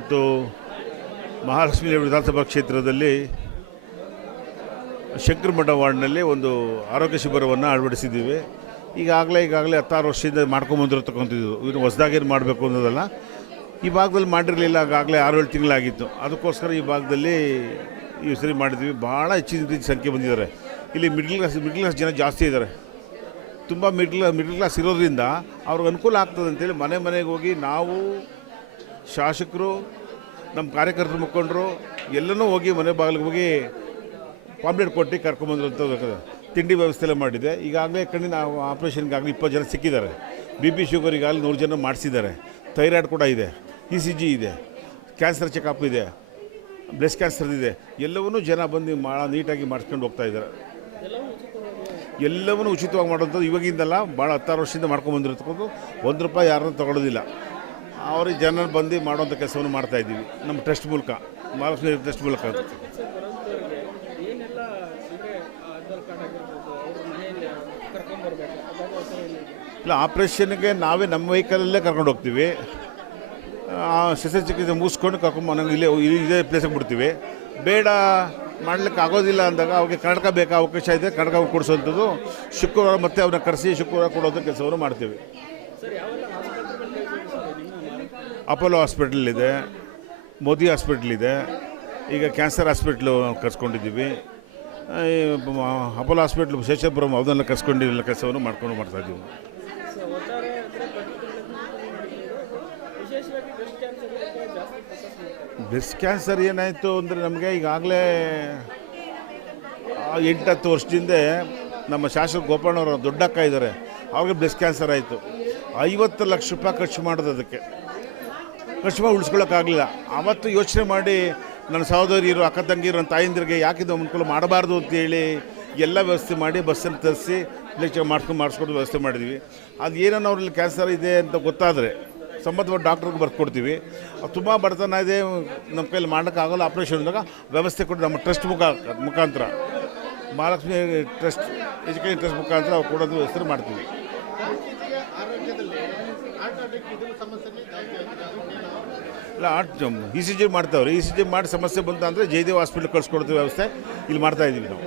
ಇವತ್ತು ಮಹಾಲಕ್ಷ್ಮಿ ವಿಧಾನಸಭಾ ಕ್ಷೇತ್ರದಲ್ಲಿ ಶಂಕರಮಠ ವಾರ್ಡ್ನಲ್ಲಿ ಒಂದು ಆರೋಗ್ಯ ಶಿಬಿರವನ್ನು ಅಳವಡಿಸಿದ್ದೀವಿ. ಈಗಾಗಲೇ ಈಗಾಗಲೇ ಹತ್ತಾರು ವರ್ಷದಿಂದ ಮಾಡ್ಕೊಂಬಂದಿರತಕ್ಕಂಥದ್ದು ಇನ್ನು ಹೊಸದಾಗೇನು ಮಾಡಬೇಕು ಅನ್ನೋದಲ್ಲ. ಈ ಭಾಗದಲ್ಲಿ ಮಾಡಿರಲಿಲ್ಲ ಆಗಾಗಲೇ ಆರು ಏಳು ತಿಂಗಳಾಗಿತ್ತು. ಅದಕ್ಕೋಸ್ಕರ ಈ ಭಾಗದಲ್ಲಿ ಈ ಸರಿ ಮಾಡಿದ್ವಿ. ಭಾಳ ಹೆಚ್ಚಿನ ರೀತಿ ಸಂಖ್ಯೆ ಬಂದಿದ್ದಾರೆ. ಇಲ್ಲಿ ಮಿಡ್ಲ್ ಕ್ಲಾಸ್ ಮಿಡ್ಲ್ ಕ್ಲಾಸ್ ಜನ ಜಾಸ್ತಿ ಇದ್ದಾರೆ. ತುಂಬ ಮಿಡ್ಲ್ ಮಿಡ್ಲ್ ಕ್ಲಾಸ್ ಇರೋದ್ರಿಂದ ಅವ್ರಿಗೆ ಅನುಕೂಲ ಆಗ್ತದೆ ಅಂತೇಳಿ ಮನೆ ಮನೆಗೆ ಹೋಗಿ ನಾವು ಶಾಸಕರು ನಮ್ಮ ಕಾರ್ಯಕರ್ತರು ಮುಖಂಡರು ಎಲ್ಲನೂ ಹೋಗಿ ಮನೆ ಬಾಗಿಲಿಗೆ ಹೋಗಿ ಪಾಂಪ್ಲೆಟ್ ಕೊಟ್ಟು ಕರ್ಕೊಂಬಂದಿರೋಂಥದ್ದು ತಿಂಡಿ ವ್ಯವಸ್ಥೆ ಎಲ್ಲ ಮಾಡಿದೆ. ಈಗಾಗಲೇ ಕಣ್ಣಿನ ಆಪ್ರೇಷನ್ಗಾಗಲಿ ಇಪ್ಪತ್ತು ಜನ ಸಿಕ್ಕಿದ್ದಾರೆ. ಬಿ ಪಿ ಶುಗರ್ ಈಗಾಗಲೇ ನೂರು ಜನ ಮಾಡಿಸಿದ್ದಾರೆ. ಥೈರಾಯ್ಡ್ ಕೂಡ ಇದೆ. ಇ ಸಿ ಜಿ ಇದೆ. ಕ್ಯಾನ್ಸರ್ ಚೆಕಪ್ ಇದೆ. ಬ್ರೆಸ್ಟ್ ಕ್ಯಾನ್ಸರ್ ಇದೆ. ಎಲ್ಲವನ್ನೂ ಜನ ಬಂದು ಭಾಳ ನೀಟಾಗಿ ಮಾಡಿಸ್ಕೊಂಡು ಹೋಗ್ತಾ ಇದ್ದಾರೆ. ಎಲ್ಲವನ್ನೂ ಉಚಿತವಾಗಿ ಮಾಡುವಂಥದ್ದು ಇವಾಗಿಂದಲ್ಲ ಭಾಳ ಹತ್ತಾರು ವರ್ಷದಿಂದ ಮಾಡ್ಕೊಂಡು ಒಂದು ರೂಪಾಯಿ ಯಾರನ್ನೂ ತಗೊಳ್ಳೋದಿಲ್ಲ ಅವ್ರಿಗೆ ಜನರ ಬಂದು ಮಾಡುವಂಥ ಕೆಲಸವನ್ನು ಮಾಡ್ತಾ ಇದ್ದೀವಿ. ನಮ್ಮ ಟ್ರಸ್ಟ್ ಮೂಲಕ ಮಹಾಲಕ್ಷ್ಮಿ ಟ್ರಸ್ಟ್ ಮೂಲಕ. ಇಲ್ಲ, ಆಪ್ರೇಷನ್ಗೆ ನಾವೇ ನಮ್ಮ ವೆಹಿಕಲಲ್ಲೇ ಕರ್ಕೊಂಡು ಹೋಗ್ತೀವಿ. ಶಸ್ತ್ರಚಿಕಿತ್ಸೆ ಮುಗಿಸ್ಕೊಂಡು ಕರ್ಕೊಂಡು ನಾವು ಇಲ್ಲೇ, ಇದೇ ಪ್ಲೇಸಿಗೆ ಬಿಡ್ತೀವಿ. ಬೇಡ, ಮಾಡಲಿಕ್ಕೆ ಆಗೋದಿಲ್ಲ ಅಂದಾಗ ಅವ್ರಿಗೆ ಕನ್ನಡಕ ಬೇಕಾ ಅವಕಾಶ ಇದೆ, ಕನ್ನಡಕ ಕೊಡಿಸುವಂಥದ್ದು. ಶುಕ್ರವಾರ ಮತ್ತೆ ಅವ್ರನ್ನ ಕರೆಸಿ ಶುಕ್ರವಾರ ಕೊಡೋಂಥ ಕೆಲಸವನ್ನು ಮಾಡ್ತೀವಿ ಸರ್ ಯಾವೆಲ್ಲ ಆಸ್ಪತ್ರೆಗಳಿಗೆ ಸರ್ ನಿಮ್ಮ ಅಪೋಲೋ ಹಾಸ್ಪಿಟ್ಲ್ ಇದೆ ಮೋದಿ ಹಾಸ್ಪಿಟ್ಲ್ ಇದೆ ಈಗ ಕ್ಯಾನ್ಸರ್ ಹಾಸ್ಪಿಟ್ಲು ಕರ್ಸ್ಕೊಂಡಿದ್ದೀವಿ. ಅಪೋಲೋ ಹಾಸ್ಪಿಟ್ಲ್ ಶೇಷಾಪುರಂ ಅದನ್ನೆಲ್ಲ ಕರ್ಸ್ಕೊಂಡಿಲ್ಲ ಕೆಲಸವನ್ನು ಮಾಡ್ಕೊಂಡು ಮಾಡ್ತಾಯಿದ್ದೀವಿ ಬ್ರೆಸ್ಟ್ ಕ್ಯಾನ್ಸರ್ ಏನಾಯಿತು ಅಂದರೆ ನಮಗೆ ಈಗಾಗಲೇ ಎಂಟು ಹತ್ತು ವರ್ಷದಿಂದ ನಮ್ಮ ಶಾಸಕ ಗೋಪಾಲನವರು ದೊಡ್ಡಕ್ಕ ಇದ್ದಾರೆ. ಅವ್ರಿಗೆ ಬ್ರೆಸ್ಟ್ ಕ್ಯಾನ್ಸರ್ ಆಯಿತು. ಐವತ್ತು ಲಕ್ಷ ರೂಪಾಯಿ ಖರ್ಚು ಮಾಡೋದು ಅದಕ್ಕೆ. ಮಾಡಿ ಉಳಿಸ್ಕೊಳ್ಳೋಕ್ಕಾಗಲಿಲ್ಲ. ಆವತ್ತು ಯೋಚನೆ ಮಾಡಿ, ನನ್ನ ಸಹೋದರಿಯರು, ಅಕ್ಕ ತಂಗಿರು ನನ್ನ ತಾಯಂದಿರಿಗೆ ಯಾಕಿದು ಅನುಕೂಲ ಮಾಡಬಾರ್ದು ಅಂತೇಳಿ ಎಲ್ಲ ವ್ಯವಸ್ಥೆ ಮಾಡಿ ಬಸ್ಸನ್ನು ತರಿಸಿ ಲೆಕ್ಚರ್ ಮಾಡಿಸ್ಕೊಂಡು ಮಾಡಿಸ್ಕೊಂಡು ವ್ಯವಸ್ಥೆ ಮಾಡಿದ್ವಿ. ಅದು ಏನನ್ನ ಅವ್ರಲ್ಲಿ ಕ್ಯಾನ್ಸರ್ ಇದೆ ಅಂತ ಗೊತ್ತಾದರೆ, ಸಂಬಂಧಪಟ್ಟ ಡಾಕ್ಟ್ರಿಗೆ ಬರ್ಕೊಡ್ತೀವಿ. ತುಂಬ ಬಡತನ ಇದೆ, ನಮ್ಮ ಕೈಯಲ್ಲಿ ಮಾಡೋಕ್ಕಾಗಲ್ಲ ಆಪ್ರೇಷನ್ ಅಂದಾಗ ವ್ಯವಸ್ಥೆ ಕೊಟ್ಟು ನಮ್ಮ ಟ್ರಸ್ಟ್ ಮುಖ, ಮುಖಾಂತರ. ಮಹಾಲಕ್ಷ್ಮಿ ಟ್ರಸ್ಟ್ ಎಜುಕೇಷನ್ ಟ್ರಸ್ಟ್ ಮುಖಾಂತರ ಅವ್ರು ಕೊಡೋದು ವ್ಯವಸ್ಥೆ ಮಾಡ್ತೀವಿ. ಇಲ್ಲ ಆರ್ಟ್ ಇ ಸಿ ಜಿ ಮಾಡ್ತಾವ್ರಿ. ಇ ಸಿ ಜಿ ಮಾಡಿ ಸಮಸ್ಯೆ ಬಂತ ಅಂದರೆ ಜಯದೇವ್ ಹಾಸ್ಪಿಟ್ಲ್ ಕಳ್ಸ್ಕೊಡ್ತೀವಿ ವ್ಯವಸ್ಥೆ ಇಲ್ಲಿ ಮಾಡ್ತಾ ಇದ್ದೀವಿ ನಾವು.